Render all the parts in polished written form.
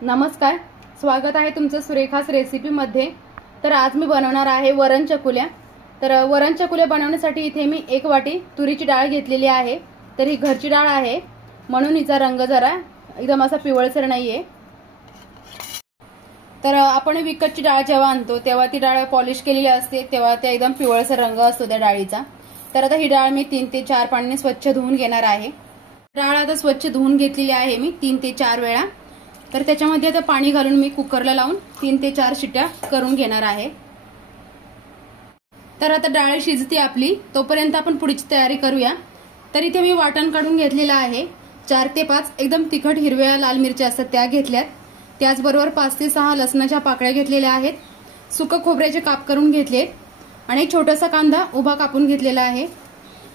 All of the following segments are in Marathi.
नमस्कार, स्वागत आहे तुमचं सुरेखास रेसिपीमध्ये। तर आज मी बनवणार आहे वरण चकुल्या। तर वरण चकुल्या बनवण्यासाठी इथे मी 1 वाटी तुरीची डाळ घेतलेली आहे। तर ही घरची डाळ आहे म्हणून हिचा रंग जरा एकदम असा पिवळसर नाहीये। तर आपण विकतची डाळ जेव्हा आणतो तेव्हा ती डाळ पॉलिश केलेली असते, तेव्हा ते एकदम पिवळसर रंग असतो त्या डाळीचा। तर आता ही डाळ मी 3 ते 4 पाण्याने स्वच्छ धुवून घेणार आहे। डाळ आता स्वच्छ धुवून घेतलेली आहे मी 3 ते 4 वेळा। तर त्याच्यामध्ये आता पाणी घालून मी कुकरला लावून 3 ते 4 शिट्या करून घेणार आहे। तर आता डाळ शिजते आपली, तोपर्यंत आपण पुढची तयारी करूया। तर इथे मी वाटण काढून घेतलेलं आहे। 4 ते 5 एकदम तिखट हिरव्या लाल मिरच्या असतात त्या घेतल्यात। त्याचबरोबर 5 ते 6 लसणाच्या पाकळ्या घेतलेल्या आहेत। सुकं खोबऱ्याचे काप करून घेतलेत आणि एक छोटासा कांदा उभा कापून घेतलेला आहे।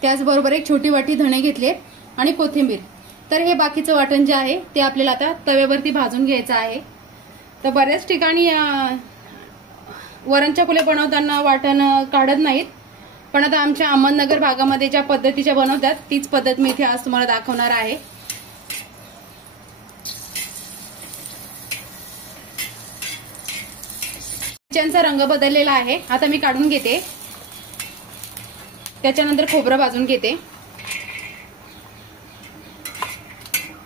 त्याचबरोबर एक छोटी वाटी धणे घेतले आणि कोथिंबीर। तर हे बाकीचं वाटण जे आहे ते आपल्याला आता तव्यावरती भाजून घ्यायचं आहे। तर बऱ्याच ठिकाणी वरण चकुल्या बनवताना वाटण काढत नाहीत, पण आता आमच्या अहमदनगर भागामध्ये ज्या पद्धतीच्या बनवतात तीच पद्धत मी इथे आज तुम्हाला दाखवणार आहे। मिरच्यांचा रंग बदललेला आहे, आता मी काढून घेते। त्याच्यानंतर खोबरं भाजून घेते।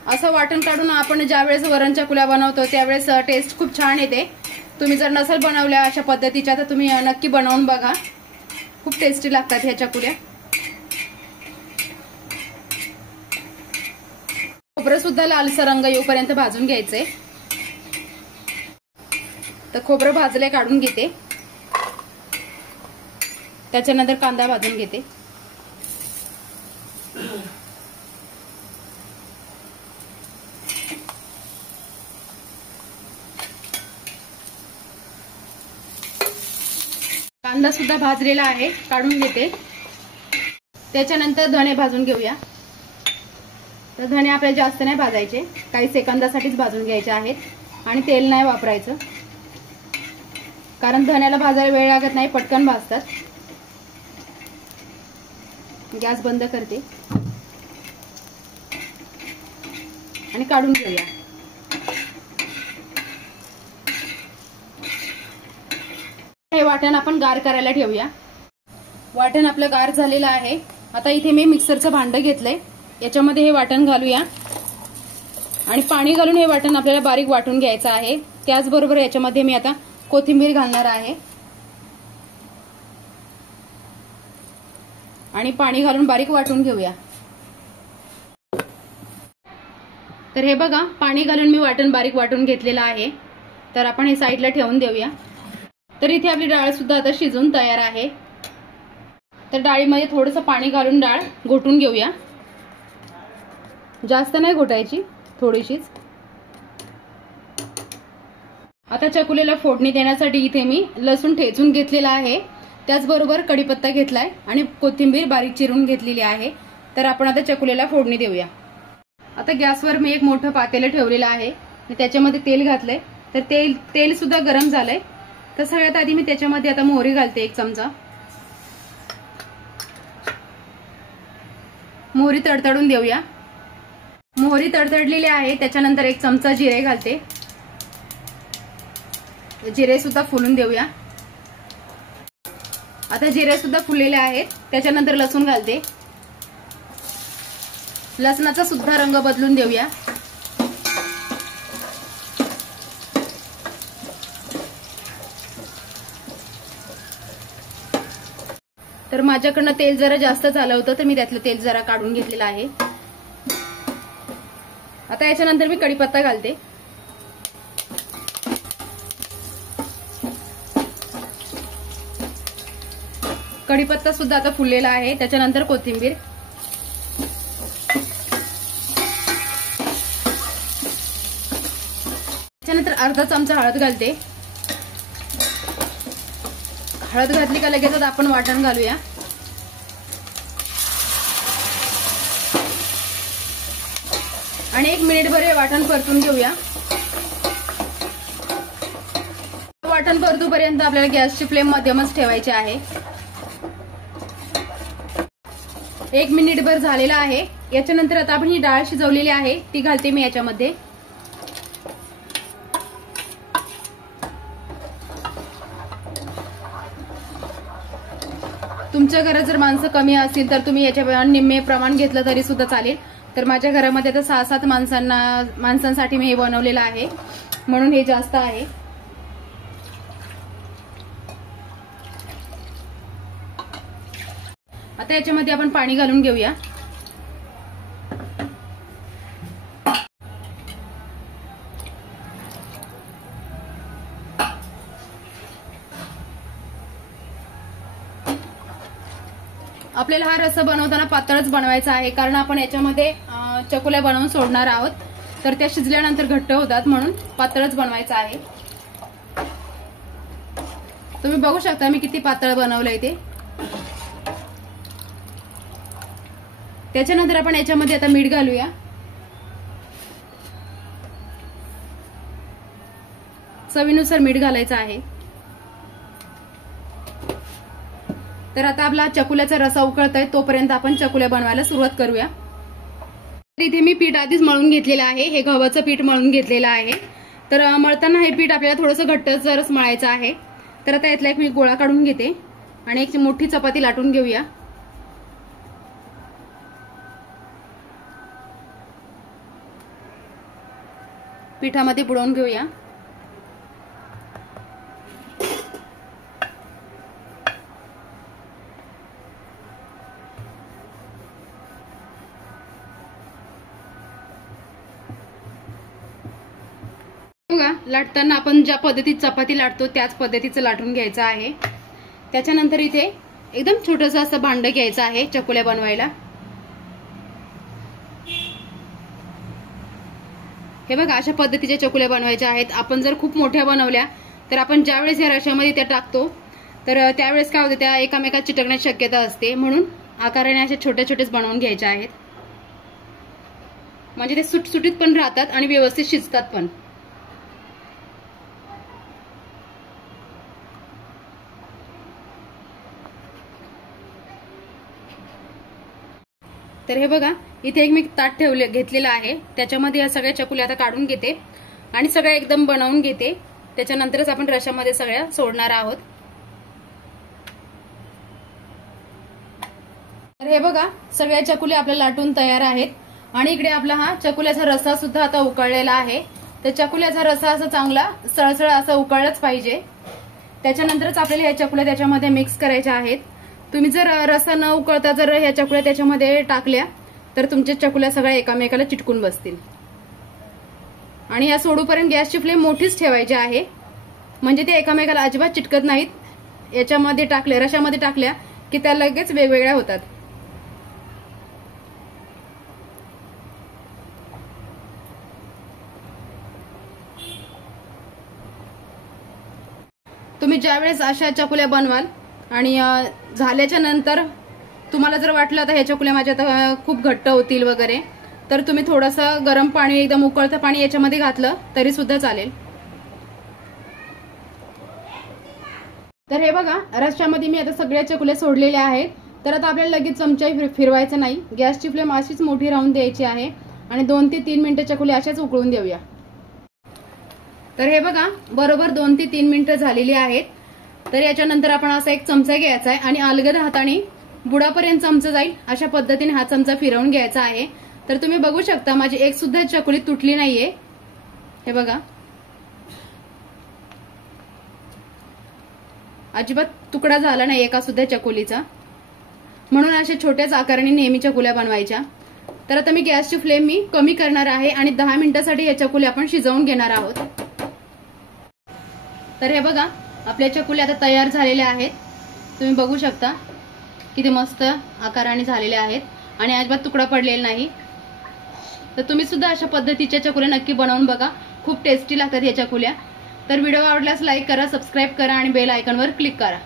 असं वाटण काढून आपण ज्यावेळेस वरण चकुल्या बनवतो त्यावेळेस टेस्ट खूप छान येते। तुम्ही जर नसेल बनवल्या अशा पद्धतीच्या तर तुम्ही नक्की बनवून बघा, खूप टेस्टी लागतात ह्या चकुल्या। खोबरं सुद्धा लालसर रंग येऊपर्यंत भाजून घ्यायचंय। तर खोबरं भाजले काढून घेते। त्याच्यानंतर कांदा भाजून घेते। कांदा सुद्धा भाजलेला आहे, काढून घेते। त्याच्यानंतर धणे भाजून घेऊया। तर धणे आपल्याला जास्त नाही भाजायचे, काही सेकंदासाठीच भाजून घ्यायचे आहेत आणि तेल नाही वापरायचं, कारण धण्याला भाजायला वेळ लागत नाही, पटकन भाजतात। गॅस बंद करते आणि काढून घेऊया। हे वाटण आपण गार करायला ठेवूया। वाटण आपलं गार झालेलं आहे। आता इथे मी मिक्सरचं भांडं घेतलंय, याच्यामध्ये हे वाटण घालूया आणि पाणी घालून हे वाटण आपल्याला बारीक वाटून घ्यायचं आहे। त्याचबरोबर याच्यामध्ये मी आता कोथिंबीर घालणार आहे आणि पाणी घालून बारीक वाटून घेऊया। तर हे बघा, पाणी घालून मी वाटण बारीक वाटून घेतलेलं आहे। तर आपण हे साईडला ठेवून देऊया। तर इथे आपली डाळ सुद्धा आता शिजून तयार आहे। तर डाळीमध्ये थोडंसं पाणी घालून डाळ घोटून घेऊया, जास्त नाही घोटायची, थोडीशीच। आता चकुलीला फोडणी देण्यासाठी इथे मी लसूण ठेचून घेतलेला आहे, त्याचबरोबर कढीपत्ता घेतलाय आणि कोथिंबीर बारीक चिरून घेतलेली आहे। तर आपण आता चकुलीला फोडणी देऊया। आता गॅसवर मी एक मोठं पातेलं ठेवलेलं आहे, त्याच्यामध्ये तेल घातलंय। तर तेल सुद्धा गरम झालंय। तर सगळ्यात आधी मी त्याच्यामध्ये आता मोहरी घालते, 1 चमचा मोहरी तडतडून देऊया। मोहरी तडतडलेली आहे, त्याच्यानंतर 1 चमचा जिरे घालते। जिरे सुद्धा फुलून देऊया। आता जिरे सुद्धा फुललेले आहेत, त्याच्यानंतर लसूण घालते। लसणाचा सुद्धा रंग बदलून देऊया। तर माझ्याकडनं तेल जरा जास्त झालं होतं, तर मी त्यातलं तेल जरा काढून घेतलेलं आहे। आता याच्यानंतर मी कढीपत्ता घालते। कढीपत्ता सुद्धा आता फुललेला आहे, त्याच्यानंतर कोथिंबीर। त्याच्यानंतर अर्धा चमचा हळद घालते। हळद घातली का लगेच आपण वाटण घालूया। आणि 1 मिनिटभर हे वाटण परतून घेऊया। वाटण परतूपर्यंत आपल्याला गॅसची फ्लेम मध्यमच ठेवायची आहे। 1 मिनिटभर झालेला आहे। याच्यानंतर आता आपण ही डाळ शिजवलेली आहे ती घालते मी याच्यामध्ये। तुमच्या घरात जर माणसं कमी असतील तर तुम्ही याच्या निम्मे प्रमाण घेतलं तरी सुद्धा चालेल. तर माझ्या घरामध्ये आता 6-7 माणसांसाठी मी हे बनवलेलं आहे, म्हणून हे जास्त आहे. आता याच्यामध्ये आपण पाणी घालून घेऊया. आपल्याला हा रस्सा बनवताना पातळच बनवायचा आहे, कारण आपण याच्यामध्ये चकुल्या बनवून सोडणार आहोत. तर त्या शिजल्यानंतर घट्ट होतात, म्हणून पातळच बनवायचा आहे. तुम्ही बघू शकता मी किती पातळ बनवलंय ते. त्याच्यानंतर आपण याच्यामध्ये आता मीठ घालूया. चवीनुसार मीठ घालायचं आहे. तर आता आपला चकुल्याचा रस्सा उकळतोय, तोपर्यंत आपण चकुल्या बनवायला सुरुवात करूया. इथे मी पीठ आधीच मळून घेतलेलं आहे. हे गव्हाचं पीठ मळून घेतलेलं आहे. तर मळताना हे पीठ आपल्याला थोडंसं घट्टसरच मळायचं आहे. तर आता यातला एक मी गोळा काढून घेते आणि एक मोठी चपाती लाटून घेऊया. पिठामध्ये बुडवून घेऊया. बघा, लाटताना आपण ज्या पद्धतीत चपाती लाटतो त्याच पद्धतीचं लाटून घ्यायचं आहे. त्याच्यानंतर इथे एकदम छोटंसं असं भांडं घ्यायचं आहे चकुल्या बनवायला. हे बघा, अशा पद्धतीच्या चकुल्या बनवायच्या आहेत. आपण जर खूप मोठ्या बनवल्या तर आपण ज्यावेळेस या रश्यामध्ये त्या टाकतो तर त्यावेळेस काय होतं, त्या एकामेकात चिटकण्याची शक्यता असते. म्हणून आकाराने अशा छोट्या छोट्याच बनवून घ्यायच्या आहेत, म्हणजे ते सुटसुटीत पण राहतात आणि व्यवस्थित शिजतात पण. तर हे बघा, इथे एक मी ताट घेतलेलं आहे. त्याच्यामध्ये या सगळ्या चकुल्या आता काढून घेते आणि सगळ्या एकदम बनवून घेते. त्याच्यानंतरच आपण रश्यामध्ये सगळ्या सोडणार आहोत. तर हे बघा, सगळ्या चकुल्या आपल्या लाटून तयार आहेत. आणि इकडे आपला हा चकुल्याचा रस्सा सुद्धा आता उकळलेला आहे. तर चकुल्याचा रस्सा असा चांगला सळसळ असा उकळलाच पाहिजे. त्याच्यानंतरच आपल्याला ह्या चकुल्या त्याच्यामध्ये मिक्स करायच्या आहेत. तुम्ही जर रस्सा न उकळता जर ह्या चकुल्या त्याच्यामध्ये टाकल्या तर तुमच्या चकुल्या सगळ्या एकामेकाला चिटकून बसतील. आणि या सोडूपर्यंत गॅसची फ्लेम मोठीच ठेवायची आहे, म्हणजे ते एकामेकाला अजिबात चिटकत नाहीत. याच्यामध्ये टाकल्या, रश्यामध्ये टाकल्या की त्या लगेच वेगवेगळ्या होतात. तुम्ही ज्यावेळेस अशा चकुल्या बनवाल आणि झाल्याच्या नंतर तुम्हाला जर वाटलं आता ह्या चकुल्या माझ्या आता खूप घट्ट होतील वगैरे, तर तुम्ही थोडंसं गरम पाणी, एकदम उकळतं पाणी याच्यामध्ये घातलं तरी सुद्धा चालेल. तर हे बघा, रश्यामध्ये मी आता सगळ्या चकुल्या सोडलेल्या आहेत. तर आता आपल्याला लगेच चमचा फिरवायचा नाही. गॅसची फ्लेम अशीच मोठी राहून द्यायची आहे आणि 2 ते 3 मिनिटं चकुल्या अशाच उकळून देऊया. तर हे बघा, बरोबर 2 ते 3 मिनिटं झालेली आहेत. तर याच्यानंतर आपण असा एक चमचा घ्यायचा आहे आणि अलगद हाताने बुडापर्यंत चमचा जाईल अशा पद्धतीने हा चमचा फिरवून घ्यायचा आहे. तर तुम्ही बघू शकता माझी एक सुद्धा चकुली तुटली नाहीये. हे बघा, अजिबात तुकडा झाला नाही एका सुद्धा चकुलीचा. म्हणून अशा छोट्याच आकाराने नेहमी चकुल्या बनवायच्या. तर आता मी गॅसची फ्लेम मी कमी करणार आहे आणि 10 मिनिटांसाठी या चकुल्या आपण शिजवून घेणार आहोत. तर हे बघा, आपल्या चकुल्या आता तयार झालेल्या आहेत. तुम्ही बघू शकता किती मस्त आकाराने झालेल्या आहेत आणि अजिबात तुकडा पडलेला नाही. तर तुम्ही सुद्धा अशा पद्धतीच्या चकुल्या नक्की बनवून बघा, खूप टेस्टी लागतात या चकुल्या. तर व्हिडिओ आवडल्यास लाईक करा, सबस्क्राईब करा आणि बेल आयकॉनवर क्लिक करा.